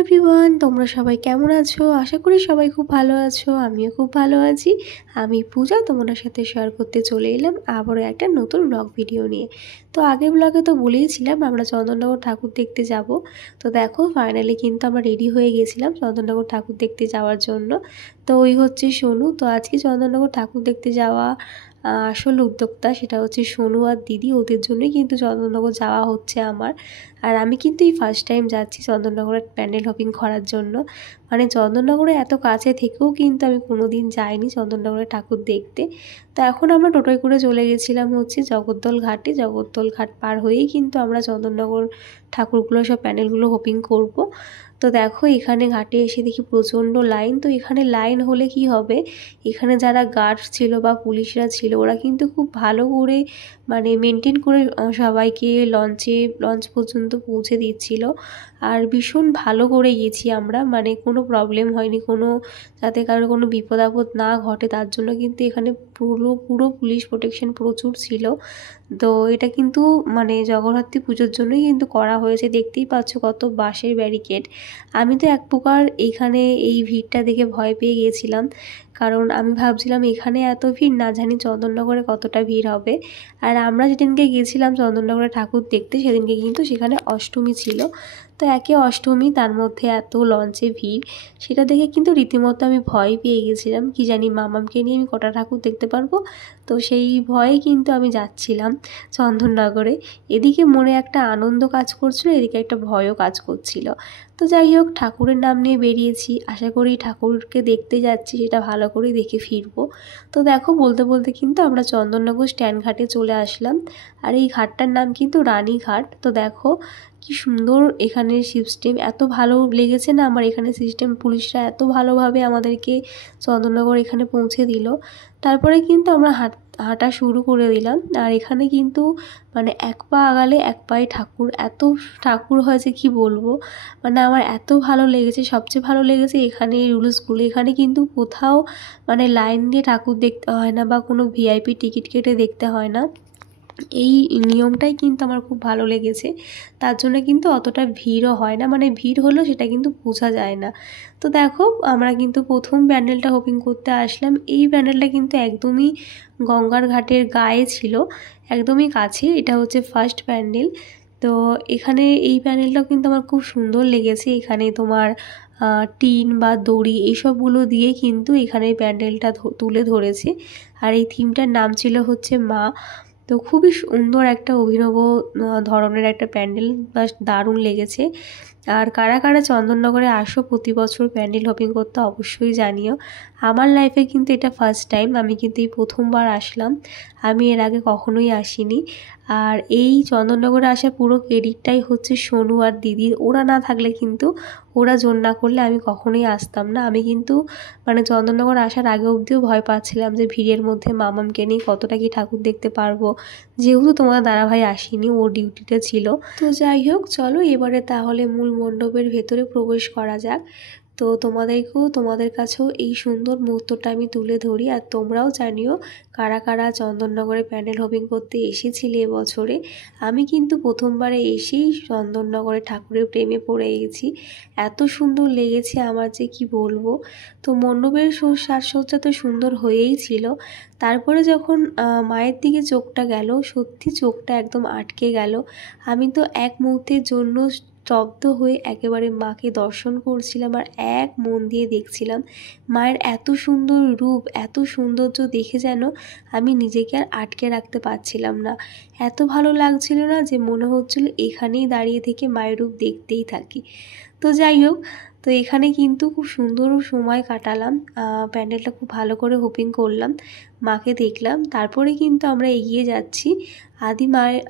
Everyone, তোমরা সবাই কেমন আছো? আশা করি সবাই খুব ভালো আছো। আমিও খুব ভালো আছি। আমি পূজা তোমাদের সাথে শেয়ার করতে চলে এলাম আবারও একটা নতুন ব্লগ ভিডিও নিয়ে। তো আগের ব্লগে তো বলেইছিলাম আমরা চন্দননগর ঠাকুর দেখতে যাব। তো দেখো ফাইনালি কিন্তু আমরা রেডি হয়ে গেছিলাম চন্দননগর ঠাকুর দেখতে যাওয়ার জন্য। তো ওই হচ্ছে সোনু। তো আজকে চন্দননগর ঠাকুর দেখতে যাওয়া আসল উদ্যোক্তা সেটা হচ্ছে সোনু আর দিদি, ওদের জন্যই কিন্তু চন্দননগর যাওয়া হচ্ছে আমার। আর আমি কিন্তু এই ফার্স্ট টাইম যাচ্ছি চন্দননগরের প্যান্ডেল হপিং করার জন্য। মানে চন্দননগরে এত কাছে থেকেও কিন্তু আমি কোনো দিন যাইনি চন্দননগরের ঠাকুর দেখতে। তো এখন আমরা টোটোয় করে চলে গেছিলাম হচ্ছে জগদ্দল ঘাটে। জগদ্দল ঘাট পার হয়েই কিন্তু আমরা চন্দননগর ঠাকুরগুলো সব প্যান্ডেলগুলো হপিং করব। তো দেখো এখানে ঘাটে এসে দেখি প্রচণ্ড লাইন। তো এখানে লাইন হলে কি হবে, এখানে যারা গার্ড ছিল বা পুলিশরা ছিল ওরা কিন্তু খুব ভালো করে মানে মেনটেন করে সবাইকে লঞ্চ পর্যন্ত পৌঁছে দিচ্ছিল। আর ভীষণ ভালো করে গেছি আমরা, মানে কোনো প্রবলেম হয়নি, কোনো যাতে কারো কোনো বিপদ আপদ না ঘটে তার জন্য কিন্তু এখানে পুরো পুলিশ প্রোটেকশন প্রচুর ছিল। তো এটা কিন্তু মানে জগদ্ধাত্রী পুজোর জন্যই কিন্তু করা হয়েছে। দেখতেই পাচ্ছ কত বাঁশের ব্যারিকেড। আমি তো এক প্রকার এইখানে এই ভিড়টা দেখে ভয় পেয়ে গিয়েছিলাম, কারণ আমি ভাবছিলাম এখানে এত ভিড়, না জানি চন্দননগরে কতটা ভিড় হবে। আর আমরা যেদিনকে গিয়েছিলাম চন্দননগরে ঠাকুর দেখতে সেদিনকে কিন্তু সেখানে অষ্টমী ছিল। তো একে অষ্টমী, তার মধ্যে এত লঞ্চে ভিড়, সেটা দেখে কিন্তু রীতিমতো আমি ভয় পেয়ে গেছিলাম। কি জানি মামামকে নিয়ে আমি কটা ঠাকুর দেখতে পারবো। তো সেই ভয়ে কিন্তু আমি যাচ্ছিলাম চন্দননগরে। এদিকে মনে একটা আনন্দ কাজ করছিল, এদিকে একটা ভয়ও কাজ করছিল। তো যাই হোক, ঠাকুরের নাম নিয়ে বেরিয়েছি, আশা করি ঠাকুরকে দেখতে যাচ্ছি সেটা ভালো করে দেখে ফিরবো। তো দেখো বলতে বলতে কিন্তু আমরা চন্দননগর স্ট্যান্ড ঘাটে চলে আসলাম। আর এই ঘাটটার নাম কিন্তু রানীঘাট। তো দেখো কি সুন্দর এখানে সিস্টেম, এত ভালো লেগেছে না আমার এখানে সিস্টেম। পুলিশরা এত ভালোভাবে আমাদেরকে চন্দননগর এখানে পৌঁছে দিল। তারপরে কিন্তু আমরা হাঁটা শুরু করে দিলাম। আর এখানে কিন্তু মানে এক পা আগালে এক পায়ে ঠাকুর, এত ঠাকুর হয়েছে কি বলবো। মানে আমার এত ভালো লেগেছে। সবচেয়ে ভালো লেগেছে এখানে এই রুলসগুলো। এখানে কিন্তু কোথাও মানে লাইন দিয়ে ঠাকুর দেখতে হয় না বা কোনো ভিআইপি টিকিট কেটে দেখতে হয় না। এই নিয়মটাই কিন্তু আমার খুব ভালো লেগেছে। তার জন্য কিন্তু অতটা ভিড়ও হয় না, মানে ভিড় হলেও সেটা কিন্তু বোঝা যায় না। তো দেখো আমরা কিন্তু প্রথম প্যান্ডেলটা হপিং করতে আসলাম। এই প্যান্ডেলটা কিন্তু একদমই গঙ্গার ঘাটের গায়ে ছিল, একদমই কাছে। এটা হচ্ছে ফার্স্ট প্যান্ডেল। তো এখানে এই প্যান্ডেলটাও কিন্তু আমার খুব সুন্দর লেগেছে। এখানে তোমার টিন বা দড়ি এইসবগুলো দিয়ে কিন্তু এখানে প্যান্ডেলটা তুলে ধরেছে। আর এই থিমটার নাম ছিল হচ্ছে মা। তো খুবই সুন্দর একটা অভিনব ধরনের একটা প্যান্ডেল, বাস দারুণ লেগেছে। আর কারা কারা চন্দননগরে আসো প্রতি বছর প্যান্ডেল হপিং করতে অবশ্যই জানিও। আমার লাইফে কিন্তু এটা ফার্স্ট টাইম, আমি কিন্তু এই প্রথমবার আসলাম, আমি এর আগে কখনোই আসিনি। আর এই চন্দননগরে আসা পুরো ক্রেডিটটাই হচ্ছে সোনু আর দিদির। ওরা না থাকলে কিন্তু, ওরা জোর না করলে আমি কখনোই আসতাম না। আমি কিন্তু মানে চন্দননগর আসার আগে অবধিও ভয় পাচ্ছিলাম যে ভিড়ের মধ্যে মামামকে নিয়ে কতটা কি ঠাকুর দেখতে পারবো, যেহেতু তোমার দাদাভাই আসেনি, ওর ডিউটিটা ছিল। তো যাই হোক, চলো এবারে তাহলে মূল মণ্ডপের ভেতরে প্রবেশ করা যাক। তো তোমাদের কাছেও এই সুন্দর মুহূর্তটা আমি তুলে ধরি। আর তোমরাও জানিও কারা কারা চন্দননগরে প্যান্ডেল হপিং করতে এসেছিলে এবছরে। আমি কিন্তু প্রথমবারে এসেই চন্দননগরে ঠাকুরের প্রেমে পড়ে গেছি। এত সুন্দর লেগেছে আমার যে কি বলবো। তো মণ্ডপের সাজসজ্জা তো সুন্দর হয়েই ছিল। তারপরে যখন মায়ের দিকে চোখটা গেল, সত্যি চোখটা একদম আটকে গেল। আমি তো এক মুহূর্তের জন্য স্তব্ধ হয়ে একেবারে মাকে দর্শন করছিলাম আর এক মন দিয়ে দেখছিলাম। মায়ের এত সুন্দর রূপ, এত সৌন্দর্য দেখে যেন আমি নিজেকে আর আটকে রাখতে পারছিলাম না। এত ভালো লাগছিল না যে মনে হচ্ছিল এখানেই দাঁড়িয়ে থেকে মায়ের রূপ দেখতেই থাকি। তো যাই হোক, তো এখানে কিন্তু খুব সুন্দর সময় কাটালাম। প্যান্ডেলটা খুব ভালো করে হোপিং করলাম, মাকে দেখলাম। তারপরে কিন্তু আমরা এগিয়ে যাচ্ছি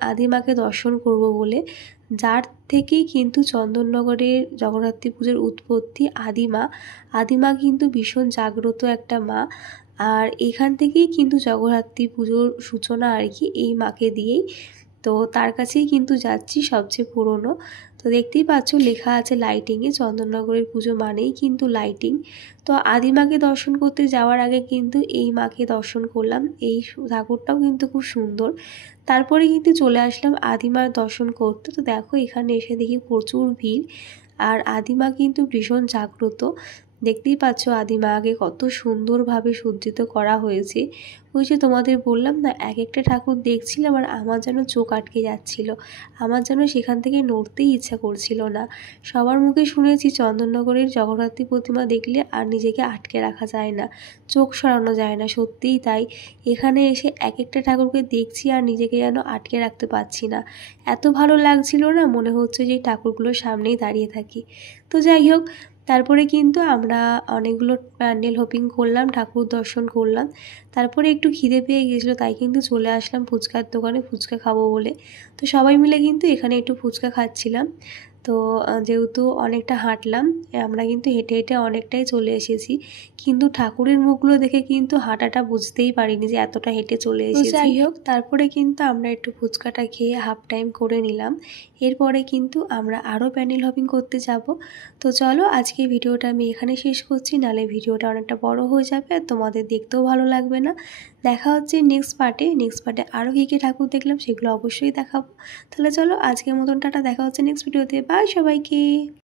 আদিমাকে দর্শন করব বলে, যার থেকেই কিন্তু চন্দননগরের জগদ্ধাত্রী পুজোর উৎপত্তি। আদিমা কিন্তু ভীষণ জাগ্রত একটা মা। আর এখান থেকেই কিন্তু জগদ্ধাত্রী পুজোর সূচনা আর কি, এই মাকে দিয়েই। তো তার কাছেই কিন্তু যাচ্ছি, সবচেয়ে পুরনো। তো দেখতেই পাচ্ছ লেখা আছে লাইটিংয়ে, চন্দননগরের পুজো মানেই কিন্তু লাইটিং। তো আদিমাকে দর্শন করতে যাওয়ার আগে কিন্তু এই মাকে দর্শন করলাম। এই ঠাকুরটাও কিন্তু খুব সুন্দর। তারপরে কিন্তু চলে আসলাম আদিমার দর্শন করতে। তো দেখো এখানে এসে দেখি প্রচুর ভিড়। আর আদিমা কিন্তু ভীষণ জাগ্রত, দেখতেই পাচ্ছ আদিমাকে কত সুন্দরভাবে সজ্জিত করা হয়েছে। ওই যে তোমাদের বললাম না, এক একটা ঠাকুর দেখছিলাম আর আমার যেন চোখ আটকে যাচ্ছিল, আমার যেন সেখান থেকে নড়তেই ইচ্ছা করছিল না। সবার মুখে শুনেছি চন্দননগরের জগদ্ধাত্রী প্রতিমা দেখলে আর নিজেকে আটকে রাখা যায় না, চোখ সরানো যায় না, সত্যিই তাই। এখানে এসে এক একটা ঠাকুরকে দেখছি আর নিজেকে যেন আটকে রাখতে পারছি না, এত ভালো লাগছিল না, মনে হচ্ছে যে ঠাকুরগুলোর সামনেই দাঁড়িয়ে থাকি। তো যাই হোক, তারপরে কিন্তু আমরা অনেকগুলো প্যান্ডেল হপিং করলাম, ঠাকুর দর্শন করলাম। তারপরে একটু খিদে পেয়ে গেছিলো, তাই কিন্তু চলে আসলাম ফুচকার দোকানে ফুচকা খাবো বলে। তো সবাই মিলে কিন্তু এখানে একটু ফুচকা খাচ্ছিলাম। তো যেহেতু অনেকটা হাঁটলাম, আমরা কিন্তু হেঁটে হেঁটে অনেকটাই চলে এসেছি, কিন্তু ঠাকুরের মুখগুলো দেখে কিন্তু হাঁটাটা বুঝতেই পারিনি যে এতটা হেঁটে চলে এসেছি। যাই হোক, তারপরে কিন্তু আমরা একটু ফুচকাটা খেয়ে হাফ টাইম করে নিলাম। এরপরে কিন্তু আমরা আরও প্যান্ডেল হপিং করতে যাব। তো চলো, আজকে ভিডিওটা আমি এখানে শেষ করছি, নাহলে ভিডিওটা অনেকটা বড় হয়ে যাবে আর তোমাদের দেখতেও ভালো লাগবে না। দেখা হচ্ছে নেক্সট পার্টে আরও কী কী ঠাকুর দেখলাম সেগুলো অবশ্যই দেখাবো। তাহলে চলো, আজকের মতন টাটা, দেখা হচ্ছে নেক্সট ভিডিওতে। বাই সবাইকে।